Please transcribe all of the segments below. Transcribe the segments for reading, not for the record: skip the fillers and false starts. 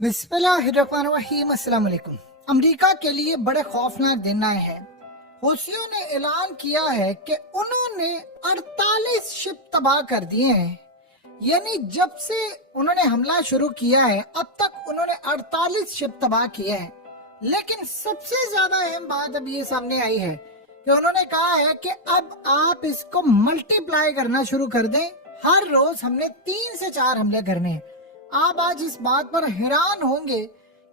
बिस्मिल्लाहिर्रहमानिर्रहीम। अस्सलाम वालेकुम। अमेरिका के लिए बड़े खौफनाक दिन आए हैं। हौसियों ने ऐलान किया है कि उन्होंने 48 शिप तबाह कर दिए हैं। यानी जब से उन्होंने हमला शुरू किया है अब तक उन्होंने 48 शिप तबाह किए हैं। लेकिन सबसे ज्यादा अहम बात अब ये सामने आई है कि उन्होंने कहा है कि अब आप इसको मल्टीप्लाई करना शुरू कर दें। हर रोज हमने 3 से 4 हमले करने हैं। आप आज इस बात पर हैरान होंगे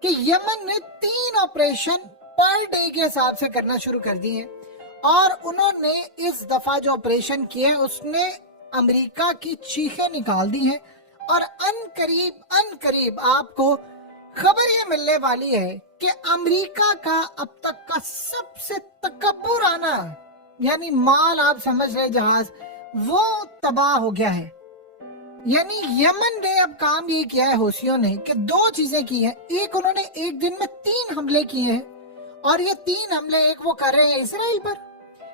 कि यमन ने 3 ऑपरेशन पर डे के हिसाब से करना शुरू कर दिए और उन्होंने इस दफा जो ऑपरेशन किए उसने अमेरिका की चीखें निकाल दी हैं। और अनकरीब आपको खबर ये मिलने वाली है कि अमेरिका का अब तक का सबसे तकब्बुराना यानी माल आप समझ रहे जहाज वो तबाह हो गया है। यानी यमन ने अब काम ये किया है हौसियों ने कि 2 चीजें की हैं। एक, उन्होंने एक दिन में 3 हमले किए हैं और ये 3 हमले एक वो कर रहे हैं इसराइल पर।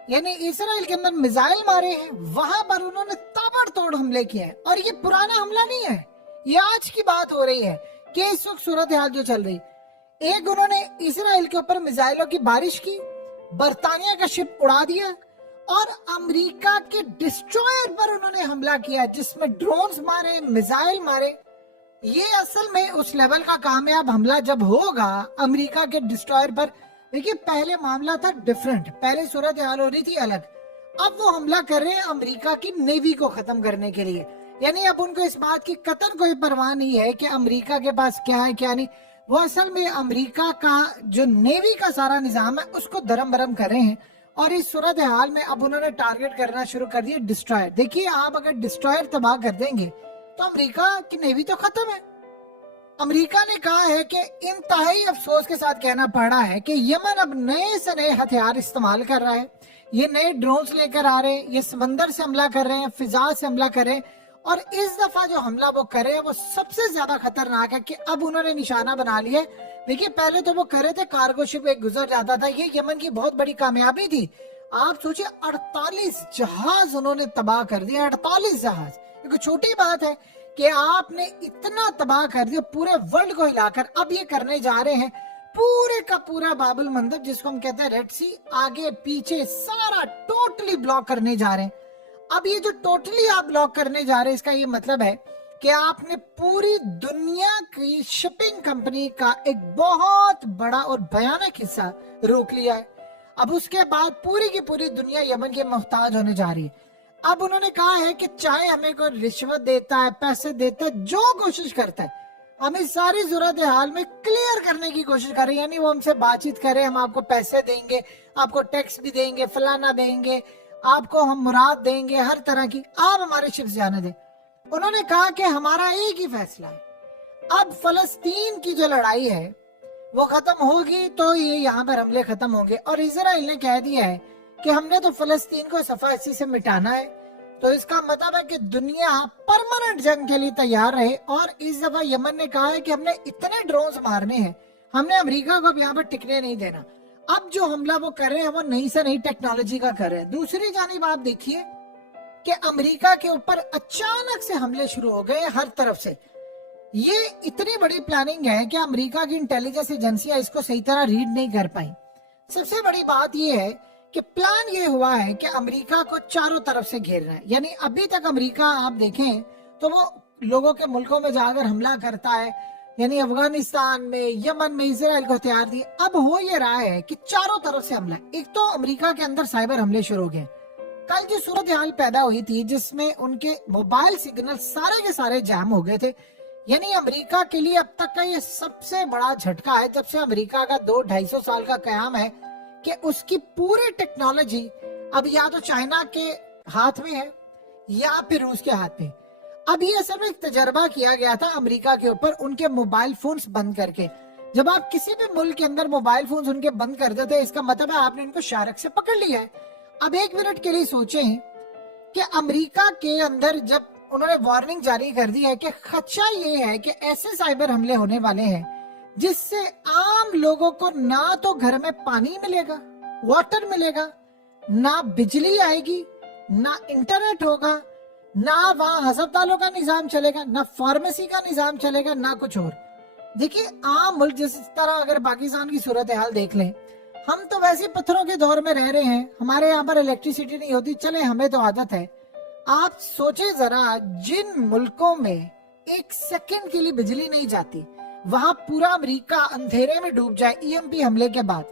यानी इसराइल के अंदर मिसाइल मारे हैं, वहां पर उन्होंने ताबड़तोड़ हमले किए हैं। और ये पुराना हमला नहीं है, ये आज की बात हो रही है कि इस वक्त सूरत हाल जो चल रही। एक, उन्होंने इसराइल के ऊपर मिसाइलों की बारिश की, बरतानिया का शिप उड़ा दिया और अमेरिका के डिस्ट्रॉयर पर उन्होंने हमला किया जिसमें ड्रोन्स मारे, मिसाइल मारे। ये असल में उस लेवल का कामयाब हमला जब होगा अमेरिका के डिस्ट्रॉयर पर। देखिए पहले मामला था डिफरेंट, पहले सूरत हाल हो रही थी अलग। अब वो हमला कर रहे हैं अमेरिका की नेवी को खत्म करने के लिए। यानी अब उनको इस बात की कतई कोई परवाह नहीं है कि अमेरिका के पास क्या है क्या नहीं। वो असल में अमेरिका का जो नेवी का सारा निजाम है उसको दरम बरम कर रहे हैं। और इस सूरत हाल में अब उन्होंने टारगेट करना शुरू कर दिया डिस्ट्रॉयर। देखिए आप अगर डिस्ट्रॉयर तबाह कर देंगे तो अमेरिका की नेवी तो खत्म है। अमेरिका ने कहा है कि इंतहाई अफसोस के साथ कहना पड़ रहा है कि यमन अब नए से नए हथियार इस्तेमाल कर रहा है। ये नए ड्रोन्स लेकर आ रहे हैं, ये समंदर से हमला कर रहे हैं, फिजा से हमला कर रहे हैं। और इस दफा जो हमला वो कर रहे हैं वो सबसे ज्यादा खतरनाक है कि अब उन्होंने निशाना बना लिया है। देखिए पहले तो वो कर रहे थे कार्गो शिप एक गुजर जाता था, ये यमन की बहुत बड़ी कामयाबी थी। आप सोचिए 48 जहाज उन्होंने तबाह कर दिया। 48 जहाज, ये कोई छोटी बात है कि आपने इतना तबाह कर दिया पूरे वर्ल्ड को हिलाकर। अब ये करने जा रहे हैं पूरे का पूरा बाबुल मंदब जिसको हम कहते हैं रेड सी, आगे पीछे सारा टोटली ब्लॉक करने जा रहे हैं। अब ये जो टोटली आप ब्लॉक करने जा रहे हैं इसका ये मतलब है कि आपने पूरी दुनिया की शिपिंग कंपनी का एक बहुत बड़ा और भयानक हिस्सा रोक लिया है। अब उसके बाद पूरी की पूरी दुनिया यमन के मोहताज होने जा रही है। अब उन्होंने कहा है कि चाहे हमें कोई रिश्वत देता है, पैसे देता है, जो कोशिश करता है, हम इस सारी सूरत हाल में क्लियर करने की कोशिश कर रहे हैं। यानी वो हमसे बातचीत करें, हम आपको पैसे देंगे, आपको टैक्स भी देंगे, फलाना देंगे, आपको हम मुराद देंगे, हर तरह की, आप हमारे शिप जाने दें। उन्होंने कहा कि हमारा एक ही फैसला है, अब फलस्तीन की जो लड़ाई है वो खत्म होगी तो ये यहाँ पर हमले खत्म होंगे। और इजराइल ने कह दिया है कि हमने तो फलस्तीन को सफाई से मिटाना है। तो इसका मतलब है कि दुनिया परमानेंट जंग के लिए तैयार रहे। और इस दफा यमन ने कहा है कि हमने इतने ड्रोन्स मारने हैं, हमने अमेरिका को अब यहाँ पर टिकने नहीं देना। अब जो हमला वो कर रहे हैं वो नई से नई टेक्नोलॉजी का कर रहे हैं। दूसरी जानिब आप देखिए कि अमेरिका के ऊपर अचानक से हमले शुरू हो गए हर तरफ से। ये इतनी बड़ी प्लानिंग है कि अमेरिका की इंटेलिजेंस एजेंसियां इसको सही तरह रीड नहीं कर पाई। सबसे बड़ी बात यह है कि प्लान ये हुआ है कि अमेरिका को चारों तरफ से घेरना है। यानी अभी तक अमेरिका आप देखें तो वो लोगों के मुल्कों में जाकर हमला करता है, यानी अफगानिस्तान में, यमन में इजराइल को हथियार दिए। अब हो ये रहा है कि चारों तरफ से हमला। एक तो अमेरिका के अंदर साइबर हमले शुरू हो गए। कल जो सूरत हाल पैदा हुई थी जिसमें उनके मोबाइल सिग्नल सारे के सारे जैम हो गए थे। यानी अमेरिका के लिए अब तक का ये सबसे बड़ा झटका है जब से अमेरिका का 200-250 साल का कयाम है कि उसकी पूरी टेक्नोलॉजी अब या तो चाइना के हाथ में है या फिर रूस के हाथ में। अब ये असल में एक तजर्बा किया गया था अमेरिका के ऊपर उनके मोबाइल फोन्स बंद करके। जब आप किसी भी मुल्क के अंदर मोबाइल फोन्स उनके बंद कर देते हैं इसका मतलब है आपने इनको शारक से पकड़ लिया है। अब एक मिनट के लिए सोचें कि अमेरिका के अंदर जब उन्होंने वार्निंग जारी कर दी है कि खदशा ये है कि ऐसे साइबर हमले होने वाले हैं जिससे आम लोगों को ना तो घर में पानी मिलेगा, वाटर मिलेगा, ना बिजली आएगी, ना इंटरनेट होगा, ना वहां अस्पतालों का निजाम चलेगा, ना फार्मेसी का निजाम चलेगा, ना कुछ और। देखिए आम मुल्क जिस तरह अगर पाकिस्तान की सूरत हाल देख लें, हम तो वैसे पत्थरों के दौर में रह रहे हैं, हमारे यहाँ पर इलेक्ट्रिसिटी नहीं होती, चले हमें तो आदत है। आप सोचे जरा, जिन मुल्कों में एक सेकंड के लिए बिजली नहीं जाती, वहां पूरा अमेरिका अंधेरे में डूब जाए ईएमपी हमले के बाद,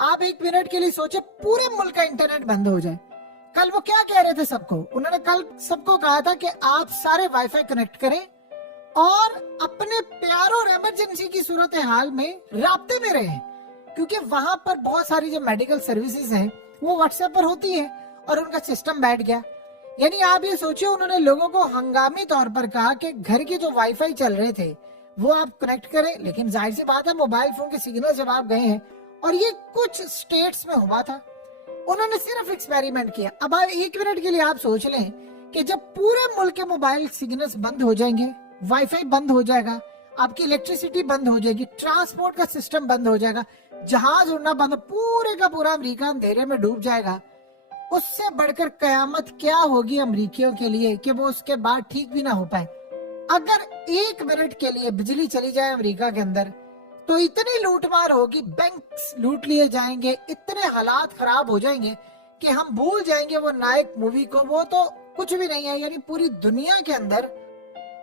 आप एक मिनट के लिए सोचे पूरे मुल्क का इंटरनेट बंद हो जाए। कल वो क्या कह रहे थे सबको, उन्होंने कल सबको कहा था कि आप सारे वाईफाई कनेक्ट करें और अपने प्यारों और इमरजेंसी की सूरत हाल में राब्ते में रहें, क्योंकि वहां पर बहुत सारी जो मेडिकल सर्विसेज हैं वो व्हाट्सएप पर होती है और उनका सिस्टम बैठ गया। यानी आप ये सोचिए, उन्होंने लोगों को हंगामी तौर पर कहा कि घर के जो वाईफाई चल रहे थे वो आप कनेक्ट करें, लेकिन जाहिर सी बात है मोबाइल फोन के सिग्नल जब आप गए हैं, और ये कुछ स्टेट्स में हुआ था, उन्होंने सिर्फ एक्सपेरिमेंट किया। अब आप एक मिनट के लिए आप सोच लें कि जब पूरे मुल्क के मोबाइल सिग्नल्स बंद हो जाएंगे, वाईफाई बंद हो जाएगा, आपकी इलेक्ट्रिसिटी बंद हो जाएगी, ट्रांसपोर्ट का सिस्टम बंद हो जाएगा, जहाज उड़ना बंद, पूरे का पूरा अमेरिका अंधेरे में डूब जाएगा, उससे बढ़कर कयामत क्या होगी अमेरिकियों के लिए कि वो उसके बाद ठीक भी ना हो पाए। अगर एक मिनट के लिए बिजली चली जाए अमेरिका के अंदर, तो इतनी लूटमार होगी, बैंक लूट लिए जाएंगे, इतने हालात खराब हो जाएंगे कि हम भूल जाएंगे वो नायक मूवी को, वो तो कुछ भी नहीं है। यानी पूरी दुनिया के अंदर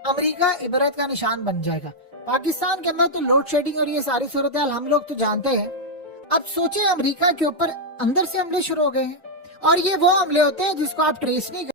अमेरिका इबरत का निशान बन जाएगा। पाकिस्तान के अंदर तो लोड शेडिंग और ये सारी सूरत हाल हम लोग तो जानते हैं। अब सोचे अमेरिका के ऊपर अंदर से हमले शुरू हो गए हैं, और ये वो हमले होते हैं जिसको आप ट्रेस नहीं